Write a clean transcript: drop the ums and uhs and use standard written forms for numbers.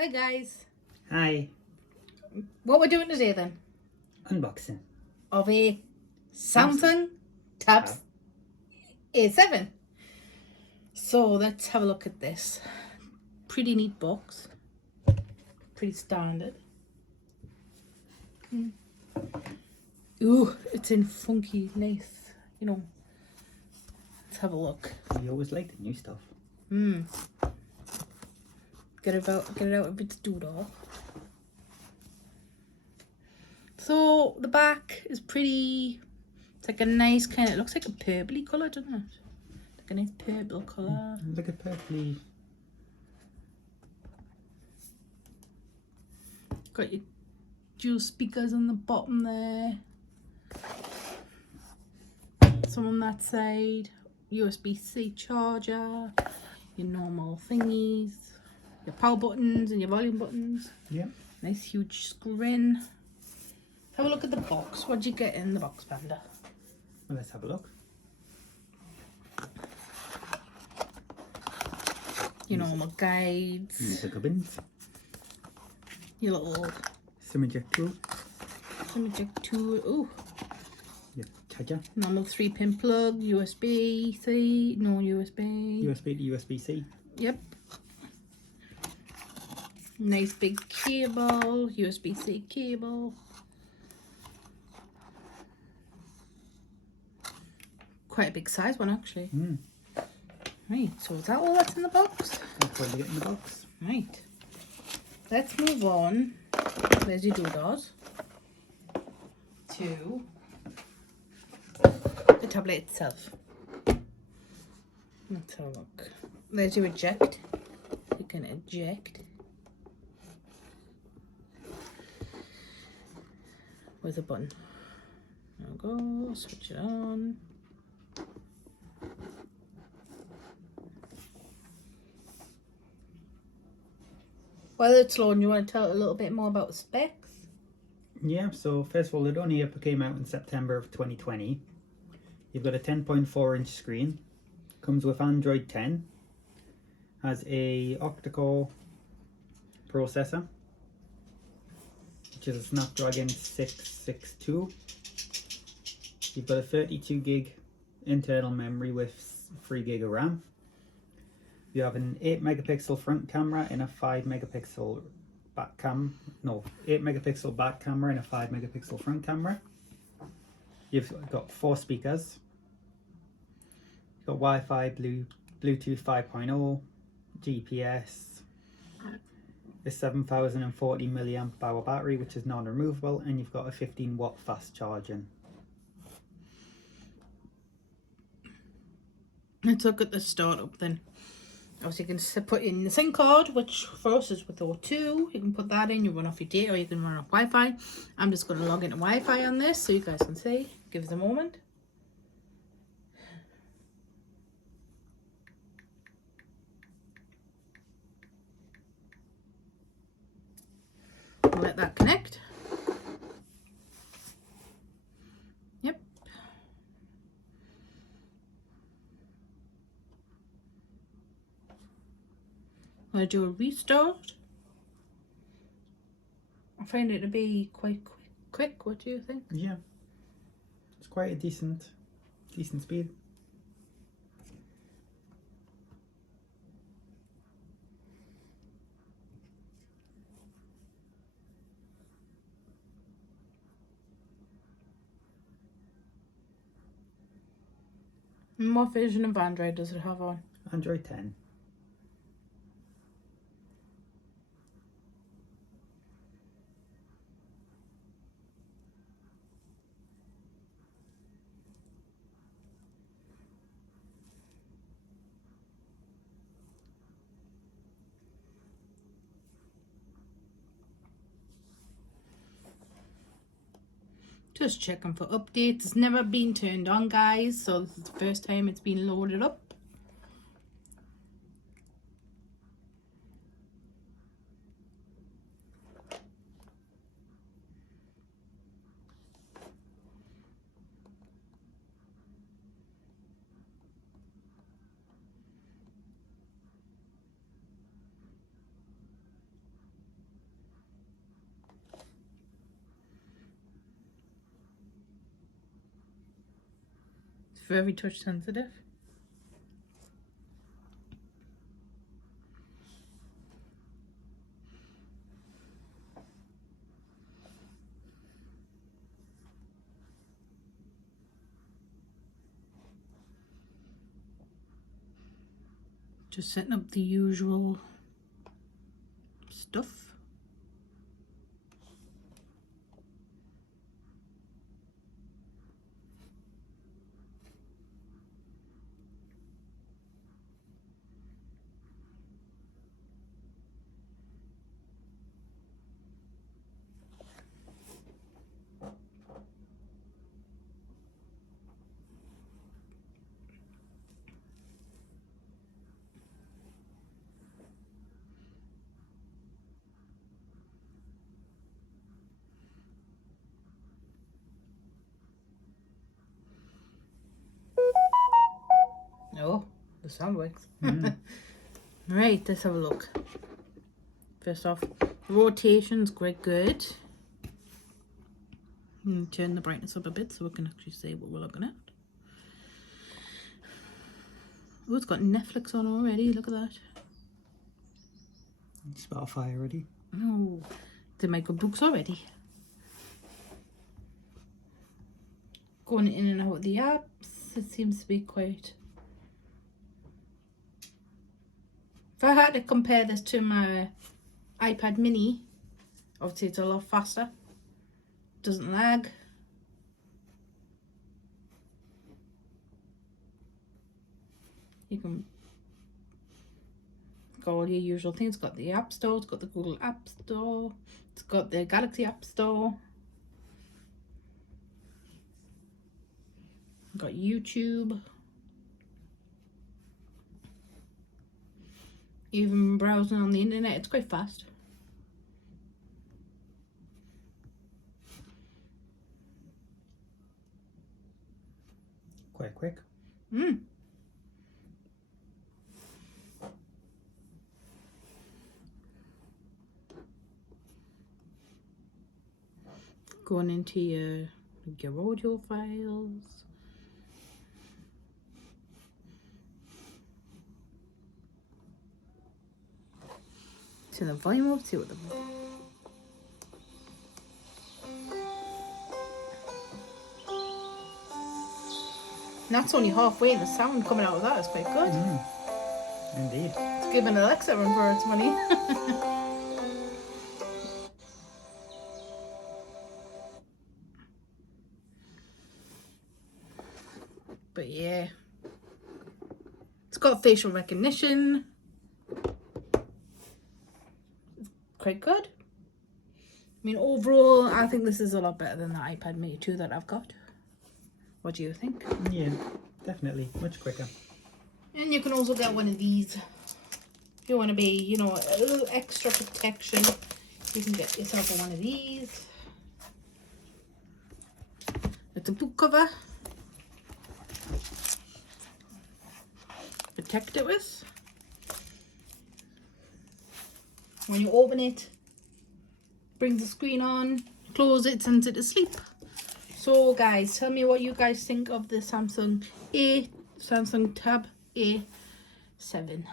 Hi guys, Hi, what we're doing today then? unboxing. Of a Samsung Tab A7. So let's have a look at this. Pretty neat box. Pretty standard. Ooh, it's in funky lace, Let's have a look. We always like the new stuff. Get it out of its doodle. So the back is pretty, it's like a nice kind of, it looks like a purpley colour, doesn't it? Like a nice purple colour. Look at purpley. Got your dual speakers on the bottom there. Some on that side. USB-C charger. Your normal thingies. Your power buttons and your volume buttons. Yeah. Nice huge screen. Have a look at the box. What do you get in the box, Panda? Well, let's have a look. Your normal guides. The gubbins. Your little Sim eject tool. eject tool. Ooh. Your charger. Normal 3-pin plug. USB-C. No USB. USB to USB-C. Yep. Nice big cable. USB-C cable. Quite a big size one actually. Right, so is that all that's in the box? That's what you get in the box. Right. Let's move on. There's your doodles. To the tablet itself. Let's have a look. There's your eject. You can eject. With a button. There we go. Switch it on. While it's loading, you want to tell a little bit more about the specs? Yeah, so first of all, it only ever came out in September of 2020. You've got a 10.4-inch screen. Comes with Android 10. Has a octa-core processor, which is a Snapdragon 662. You've got a 32 gig internal memory with 3 gig of RAM. You have an 8 megapixel front camera and a 5 megapixel back 8 megapixel back camera and a 5 megapixel front camera. You've got 4 speakers. You've got Wi-Fi, Bluetooth 5.0, GPS, a 7040 milliamp hour battery, which is non-removable, and you've got a 15-watt fast charging. Let's look at the startup then. Obviously you can put in the SIM card, which for us is with O2. You can put that in, you run off your data, or you can run off Wi-Fi. I'm just going to log into Wi-Fi on this so you guys can see. Give us a moment. Let that connect. Yep. I'm going to do a restart. I find it to be quite quick. What do you think? Yeah, it's quite a decent speed. And what version of Android does it have on? Android 10. Just checking for updates. It's never been turned on, guys, so this is the first time it's been loaded up. very touch sensitive. Just setting up the usual stuff. Oh, the sound works. Right, let's have a look. First off, rotation's quite good. Turn the brightness up a bit so we can actually see what we're looking at. Oh, it's got Netflix on already. Look at that. Spotify already. Oh, they make good books already. Going in and out of the apps, it seems to be quite. If I had to compare this to my iPad mini, obviously it's a lot faster. Doesn't lag. You can got all your usual things. It's got the App Store, it's got the Google App Store, it's got the Galaxy App Store. Got YouTube. Even browsing on the internet, it's quite fast. Quite quick. Going into your audio files. To the volume up, see what the. That's only halfway, and the sound coming out of that is quite good. Indeed. It's giving Alexa a run for its money. But yeah, it's got facial recognition. Quite good. I mean, overall, I think this is a lot better than the iPad Mini 2 that I've got. What do you think? Yeah, definitely. Much quicker. And you can also get one of these. If you want to be, you know, a little extra protection, you can get yourself one of these. It's a book cover. Protect it with. When you open it, bring the screen on, close it, sends it to sleep. So guys, tell me what you guys think of the Samsung Tab A7.